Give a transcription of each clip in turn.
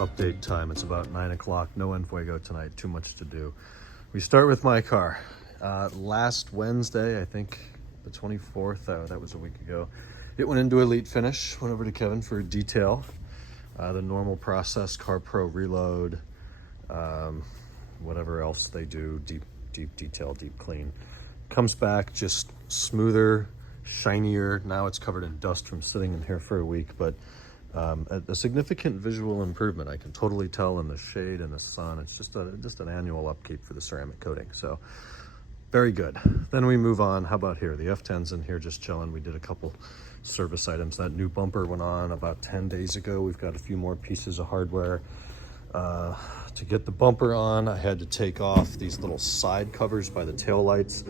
update time. It's about 9 o'clock. No Enfuego tonight. Too much to do. We start with my car. Last Wednesday, I think the 24th, that was a week ago, it went into Elite Finish. Went over to Kevin for a detail. The normal process, Car Pro reload, whatever else they do, deep detail, deep clean. Comes back just smoother, shinier. Now it's covered in dust from sitting in here for a week, but a significant visual improvement. I can totally tell in the shade and the sun. It's just an annual upkeep for the ceramic coating. So very good. Then we move on. How about here? The F10's in here just chilling. We did a couple service items. That new bumper went on about 10 days ago. We've got a few more pieces of hardware. To get the bumper on, I had to take off these little side covers by the tail lights.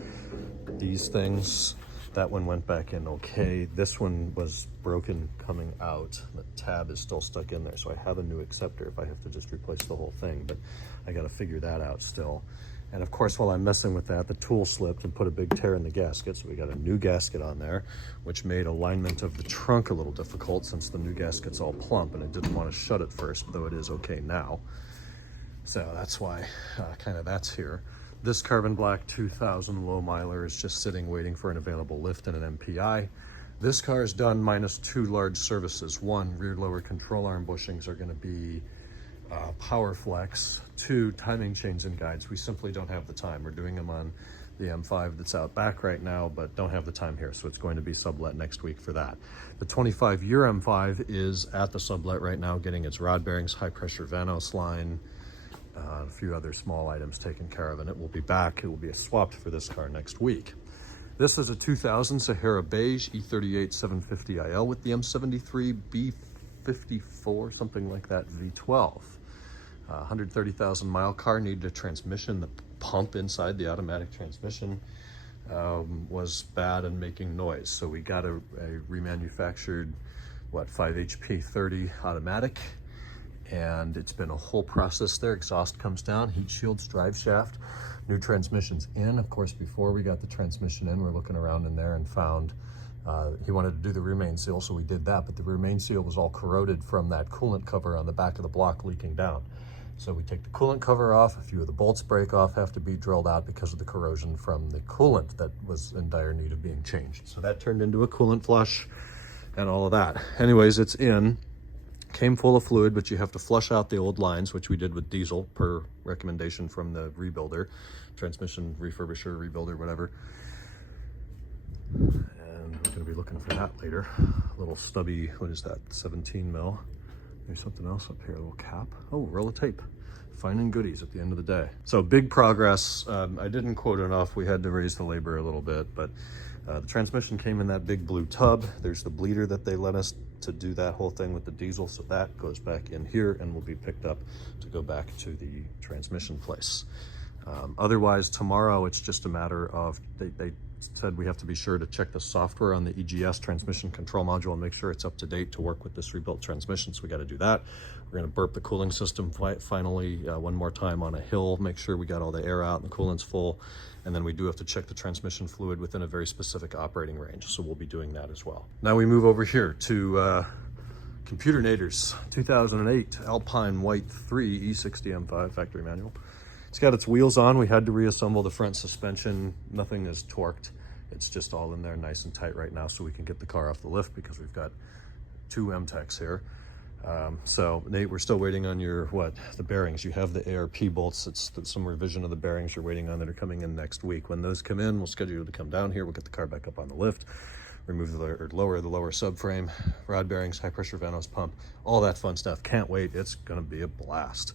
These things, that one went back in okay. This one was broken coming out. The tab is still stuck in there, so I have a new acceptor if I have to just replace the whole thing, but I got to figure that out still. And of course, while I'm messing with that, the tool slipped and put a big tear in the gasket, so we got a new gasket on there, which made alignment of the trunk a little difficult since the new gasket's all plump and it didn't want to shut at first, though it is okay now. So that's why kind of that's here. This carbon black 2000 low miler is just sitting waiting for an available lift and an MPI. This car is done minus 2 large services. 1, rear lower control arm bushings are going to be power flex. 2, timing chains and guides. We simply don't have the time. We're doing them on the M5 that's out back right now, but don't have the time here, so it's going to be sublet next week for that. The 25-year M5 is at the sublet right now, getting its rod bearings, high pressure Vanos line, a few other small items taken care of, and it will be back. It will be swapped for this car next week. This is a 2000 Sahara Beige E38 750IL with the M73 B54, something like that, V12. 130,000 mile car, needed a transmission. The pump inside the automatic transmission was bad and making noise. So we got a remanufactured, 5 HP 30 automatic. And it's been a whole process there. Exhaust comes down, heat shields, drive shaft, new transmission's in. Of course, before we got the transmission in, we're looking around in there and found he wanted to do the remain seal, so we did that, but the remain seal was all corroded from that coolant cover on the back of the block leaking down. So we take the coolant cover off, a few of the bolts break off, have to be drilled out because of the corrosion from the coolant that was in dire need of being changed. So that turned into a coolant flush and all of that. Anyways, it's in. Came full of fluid, but you have to flush out the old lines, which we did with diesel per recommendation from the rebuilder, transmission refurbisher, rebuilder, whatever. And we're going to be looking for that later. A little stubby, what is that, 17 mil. There's something else up here, a little cap. Oh, roll of tape. Finding goodies at the end of the day. So big progress. I didn't quote enough. We had to raise the labor a little bit, but the transmission came in that big blue tub. There's the bleeder that they let us to do that whole thing with the diesel, so that goes back in here and will be picked up to go back to the transmission place. Otherwise, tomorrow it's just a matter of, they said we have to be sure to check the software on the EGS transmission control module and make sure it's up to date to work with this rebuilt transmission, so we got to do that. We're going to burp the cooling system finally one more time on a hill, make sure we got all the air out and the coolant's full, and then we do have to check the transmission fluid within a very specific operating range, so we'll be doing that as well. Now we move over here to Computer Naders 2008 Alpine White 3 E60 M5 factory manual. It's got its wheels on. We had to reassemble the front suspension. Nothing is torqued. It's just all in there nice and tight right now so we can get the car off the lift because we've got 2 MTECs here. So Nate, we're still waiting on your, the bearings. You have the ARP bolts. It's some revision of the bearings you're waiting on that are coming in next week. When those come in, we'll schedule you to come down here. We'll get the car back up on the lift, remove or lower the lower subframe, rod bearings, high pressure Vanos pump, all that fun stuff. Can't wait. It's going to be a blast.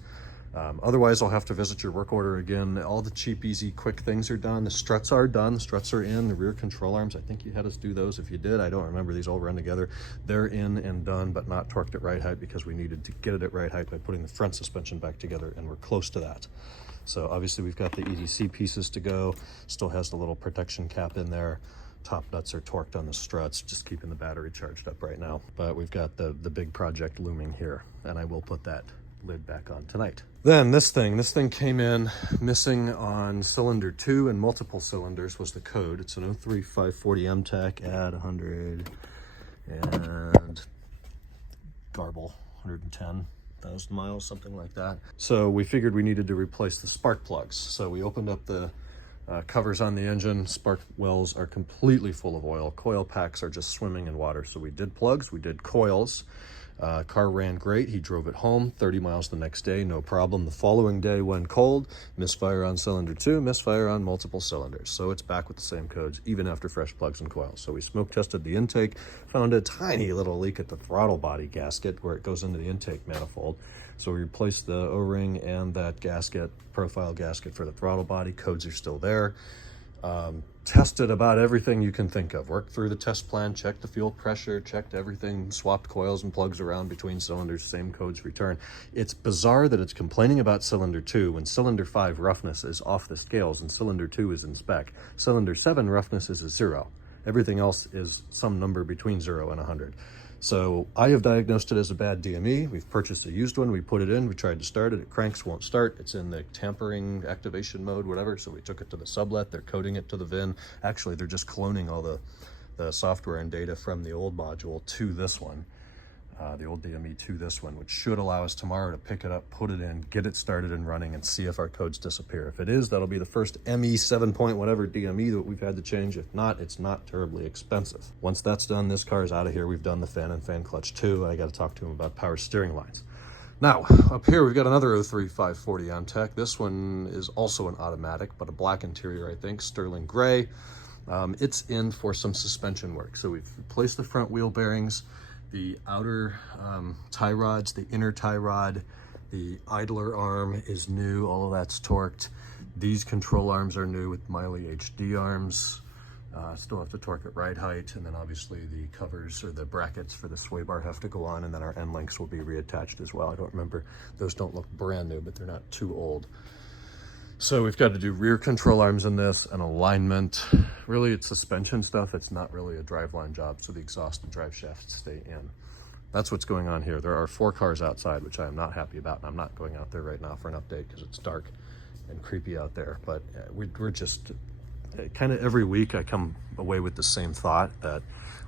Otherwise, I'll have to visit your work order again. All the cheap, easy, quick things are done. The struts are done. The struts are in. The rear control arms, I think you had us do those. If you did, I don't remember. These all run together. They're in and done, but not torqued at right height because we needed to get it at right height by putting the front suspension back together, and we're close to that. So obviously, we've got the EDC pieces to go. Still has the little protection cap in there. Top nuts are torqued on the struts, just keeping the battery charged up right now. But we've got the big project looming here, and I will put that lid back on tonight. Then this thing came in missing on cylinder 2 and multiple cylinders was the code. It's an 03540 MTEC, add 100 and garble 110,000 1,000 miles, something like that. So we figured we needed to replace the spark plugs. So we opened up the covers on the engine. Spark wells are completely full of oil. Coil packs are just swimming in water. So we did plugs, we did coils. Car ran great. He drove it home 30 miles the next day, no problem. The following day, when cold, misfire on cylinder 2, misfire on multiple cylinders. So it's back with the same codes, even after fresh plugs and coils. So we smoke tested the intake, found a tiny little leak at the throttle body gasket where it goes into the intake manifold. So we replaced the O-ring and that gasket, profile gasket for the throttle body. Codes are still there. Tested about everything you can think of. Worked through the test plan, checked the fuel pressure, checked everything, swapped coils and plugs around between cylinders, same codes return. It's bizarre that it's complaining about cylinder 2 when cylinder 5 roughness is off the scales and cylinder 2 is in spec. Cylinder 7 roughness is a 0. Everything else is some number between 0 and 100. So I have diagnosed it as a bad DME. We've purchased a used one. We put it in. We tried to start it. It cranks, won't start. It's in the tampering activation mode, whatever. So we took it to the sublet. They're coding it to the VIN. Actually, they're just cloning all the software and data from the old module to this one, the old DME to this one, which should allow us tomorrow to pick it up, put it in, get it started and running, and see if our codes disappear. If it is, that'll be the first ME 7 point whatever DME that we've had to change. If not, it's not terribly expensive. Once that's done, this car is out of here. We've done the fan and fan clutch too. I got to talk to him about power steering lines. Now, up here, we've got another 03 540 on tech. This one is also an automatic, but a black interior, I think, sterling gray. It's in for some suspension work. So we've replaced the front wheel bearings, the outer tie rods, the inner tie rod, the idler arm is new, all of that's torqued. These control arms are new with Miley HD arms. Still have to torque at ride height, and then obviously the covers or the brackets for the sway bar have to go on, and then our end links will be reattached as well. I don't remember, those don't look brand new, but they're not too old. So we've got to do rear control arms in this and alignment. Really, it's suspension stuff. It's not really a driveline job, so the exhaust and drive shafts stay in. That's what's going on here. There are 4 cars outside, which I am not happy about, and I'm not going out there right now for an update because it's dark and creepy out there. But we're just kind of every week I come away with the same thought that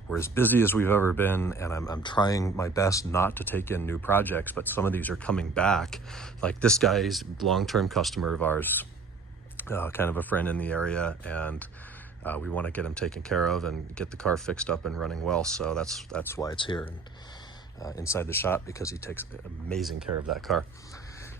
we're as busy as we've ever been, and I'm trying my best not to take in new projects, but some of these are coming back. Like this guy's long-term customer of ours, kind of a friend in the area, and we want to get him taken care of and get the car fixed up and running well. So that's why it's here and inside the shop, because he takes amazing care of that car.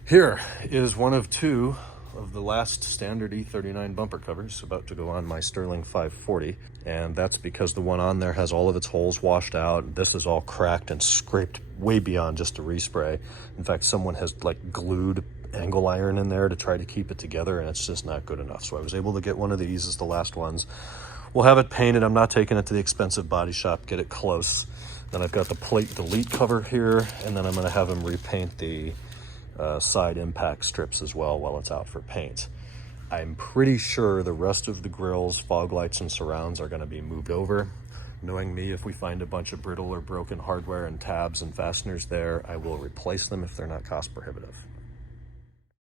Here is one of 2 of the last standard E39 bumper covers about to go on my Sterling 540, and that's because the one on there has all of its holes washed out. This is all cracked and scraped way beyond just a respray. In fact, someone has like glued angle iron in there to try to keep it together, and it's just not good enough. So I was able to get one of these as the last ones. We'll have it painted. I'm not taking it to the expensive body shop, get it close. Then I've got the plate delete cover here, and then I'm going to have him repaint the side impact strips as well while it's out for paint. I'm pretty sure the rest of the grills, fog lights, and surrounds are going to be moved over. Knowing me, if we find a bunch of brittle or broken hardware and tabs and fasteners there, I will replace them if they're not cost prohibitive.